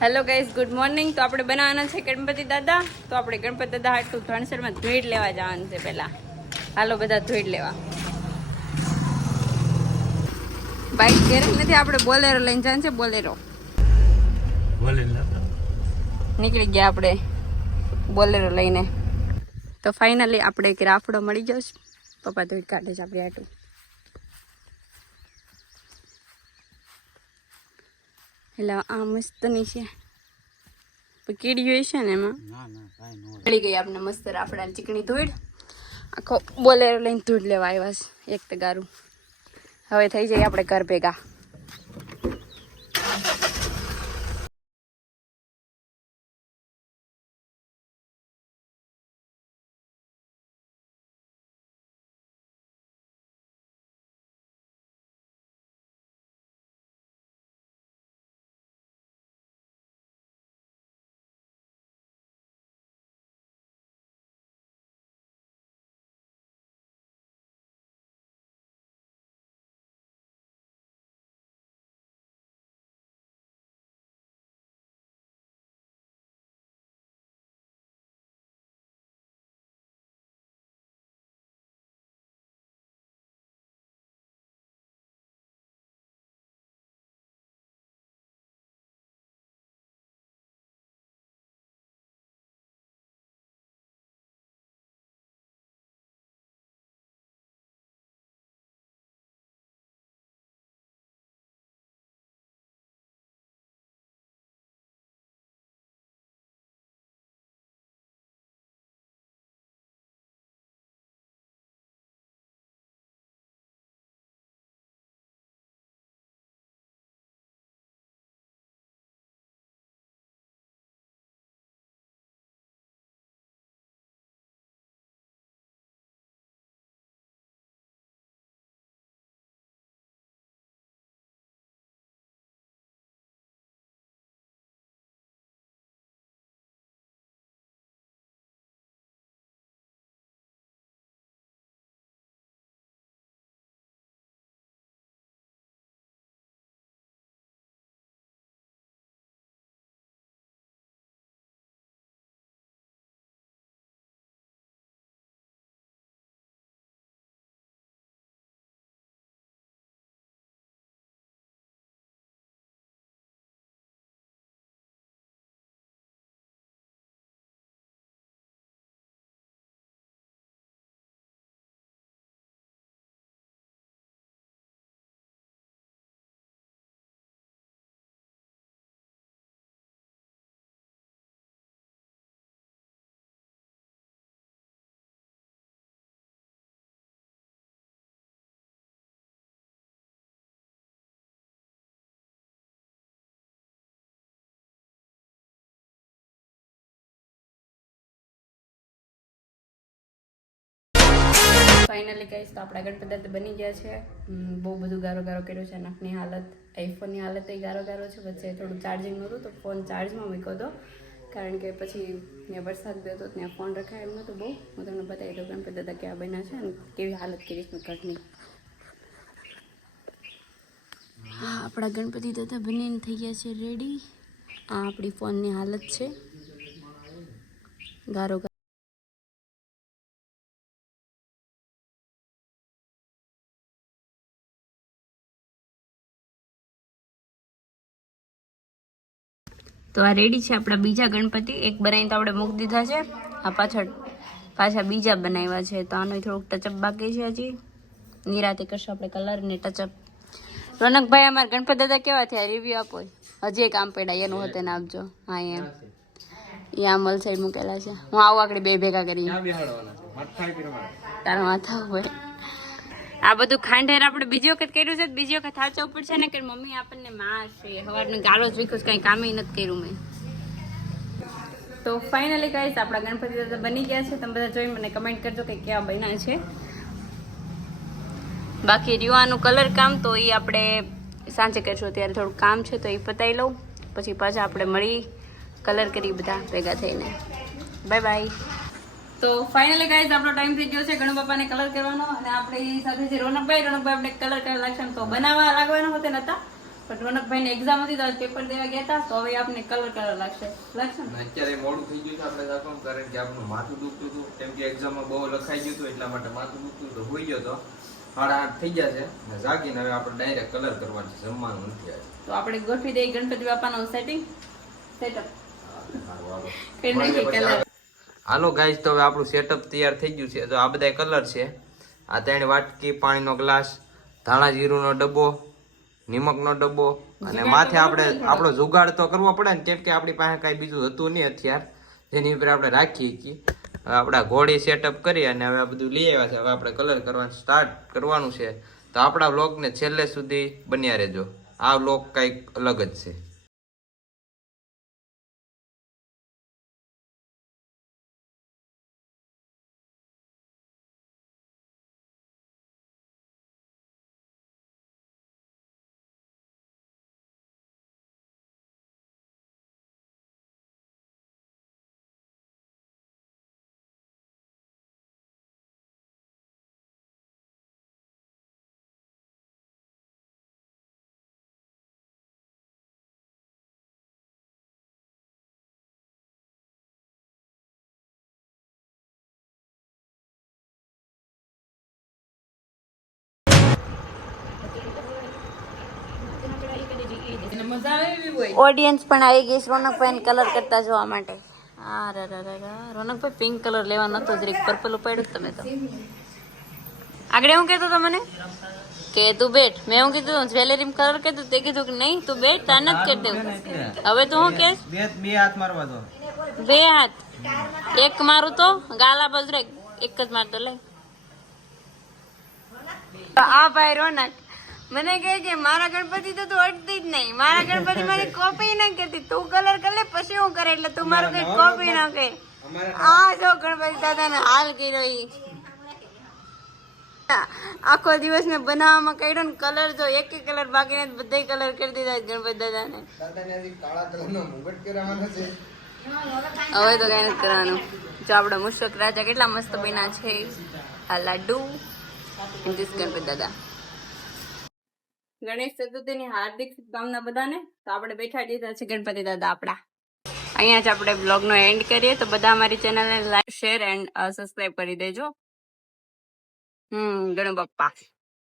Hello guys, good morning. તો આપણે બનાવવાના છે ગણપતિ દાદા. તો આપણે ગણપતિ દાદા હાટું ધણસરમાં ધોઈડ લેવા જવાનું છે. પહેલા હાલો બધા ધોઈડ લેવા. બાઈક ઘરે નથી, આપણે બોલેરો લઈને જવાનું છે. બોલેરો નીકળી ગયા આપણે બોલેરો લઈને. તો ફાઇનલી આપણે એક રાફડો મળી ગયો છે. પપ્પા ધોઈડ કાઢે છે આપણે હાટું. એટલે આ મસ્તની છે, કીડી છે ને એમાં મળી ગઈ આપણે મસ્ત રાફડા ચીકણી ધોઈડ. આખો બોલેરો લઈને ધોઈડ લેવા આવ્યા છે એક તગારું. હવે થઈ જાય આપણે ઘર ભેગા. ફાઇનલી ગાઈસ, તો આપણા ગણપતિ દાદા બની ગયા છે. બહુ બધું ગારો કર્યો છે. નાકની હાલત, આઈફોનની હાલત એ ગારો છે. વચ્ચે થોડું ચાર્જિંગ નહોતું તો ફોન ચાર્જમાં મૂક્યો હતો, કારણ કે પછી ત્યાં વરસાદ ગયો હતો, ત્યાં ફોન રખાય એમ નહોતું બહુ. હું તમને બતાવી દઉં ગણપતિ દાદા કેવા બન્યા છે અને કેવી હાલત કરીશ મેં ઘરની. હા, આપણા ગણપતિ દાદા બનીને થઈ ગયા છે રેડી. આ આપણી ફોનની હાલત છે ગારો. તો આ રેડી છે આપણા બીજા ગણપતિ. એક બનાવીને તો આપણે મૂકી દીધા છે. આ પાછા બીજા બનાવ્યા છે. તો આનો થોડુંક ટચઅપ બાકી છે. હજી નિરાતે કરશું આપણે કલર ને ટચઅપ. રોનકભાઈ, અમારા ગણપતિ દાદા કેવા થયા? રિવ્યુ આપો. હજી એક આમ પેડા એનું હોતે ને આપજો. હા, એમ એ આમલ સાઈડ મૂકેલા છે. હું આવું આગળ બે ભેગા કરી તારા માથા હોય. આ બધું ખાંડેર આપણે બીજી વખત કર્યું છે. બીજી વખત સાચવવું પડશે ને કે મમ્મી આપણને મારશે. સવારનું ગાલો જ વિખું, કંઈ કામ નથી કર્યું મેં. તો ફાઇનલી ગાઈસ, આપણા ગણપતિ દાદા બની ગયા છે. તમે બધા જોઈ મને કમેન્ટ કરજો કે કેવા બન્યા છે. બાકી રીવાનું કલર કામ તો એ આપણે સાંજે કરશું. ત્યારે થોડું કામ છે તો એ પતાવી લઉં, પછી પાછા આપણે મળી કલર કરી બધા ભેગા થઈને. Bye bye. તો ફાઇનલી ગાઈઝ, આપણો ટાઈમ થઈ ગયો છે ગણુ બાપાને કલર કરવાનો. અને આપણે સાથે છે રોનકભાઈ આપણે કલર કરવા લાગશે તો બનાવવા લાગવાના હોતે નતા, પણ રોનકભાઈ ને એક્ઝામ હતી તો પેપર દેવા ગયા હતા તો હવે આપને કલર લાગશે ને અત્યારે મોડું થઈ ગયું છે આપણે રાખવાનું કારણ કે આપણું માથું દુખતું હતું કેમ કે એક્ઝામમાં બહુ લખાઈ ગયું હતું એટલા માટે માથું દુખતું તો હોઈ ગયો તો 8:30 થઈ ગયા છે ને જાગીને હવે આપણે ડાયરેક્ટ કલર કરવાનું છે જમવાનું નથી આજે તો આપણે ગોઠવી દઈએ ગણપતિ બાપાનું સેટઅપ કરી નાખીએ કલર. હાલો ગાઈસ તો હવે આપણું સેટઅપ તૈયાર થઈ ગયું છે તો આ બધા કલર છે આ 3 વાટકી પાણીનો ગ્લાસ ધાણા જીરુંનો ડબ્બો નિમકનો ડબ્બો અને માથે આપણે આપણો જુગાડ તો કરવો પડે ને કેમ કે આપણી પાસે કઈ બીજું હતું નહીં અત્યાર જેની ઉપર આપણે રાખીએ છીએ આપણા ઘોડી સેટઅપ કરી અને હવે આ બધું લઈ આવ્યા છે હવે આપણે કલર કરવાનું સ્ટાર્ટ કરવાનું છે તો આપણા વ્લોગને છેલ્લે સુધી બન્યા રહેજો આ વ્લોગ કંઈક અલગ જ છે. ઓડિયન્સ પણ આવી ગઈ છે રોનકભાઈ કલર કરતા જોવા માટે. રોનકભાઈ પિંક કલર લેવા નતો જરીક પર્પલ ઉપાડ્યું તમે તો. આગળ હું કહેતો તો મને કે તું બેઠ મેં હું કીધું જ્વેલરી કલર કીધું તે કીધું કે નહીં તું બેઠ તાને જ કરી દેવું. હવે તું શું કહેશ? બે હાથ મારવા દો. 2 હાથ એક મારું તો ગાલા બાજુ એક જ મારતો લે. આ ભાઈ રોનક મને કહે કે મારા ગણપતિ તો તું અડતી જ નહીં મારા ગણપતિ મારી કોપી ના કરતી તું કલર કર લે પછી હું કરે એટલે તું મારું કઈ કોપી ના કરે. આ જો ગણપતિ દાદા ને હાલ કર્યો ઈ આખો દિવસ મેં બનાવવામાં કર્યો ને કલર જો એક કલર બાકી નથી બધા કલર કરી દીધા ગણપતિ દાદા ને. હવે તો કઈ નથી કરવાનું. જો આપડા મુશક રાજા કેટલા મસ્ત બન્યા છે આ લાડુ ગણપતિ દાદા. ગણેશ ચતુર્થીની હાર્દિક શુભકામના બધાને. તો આપણે બેઠા દીધા છે ગણપતિ દાદા આપડા. અહીંયા જ આપણે બ્લોગનો એન્ડ કરીએ તો બધા અમારી ચેનલને લાઈક શેર એન્ડ સબસ્ક્રાઇબ કરી દેજો. ગણુ બાપ્પા.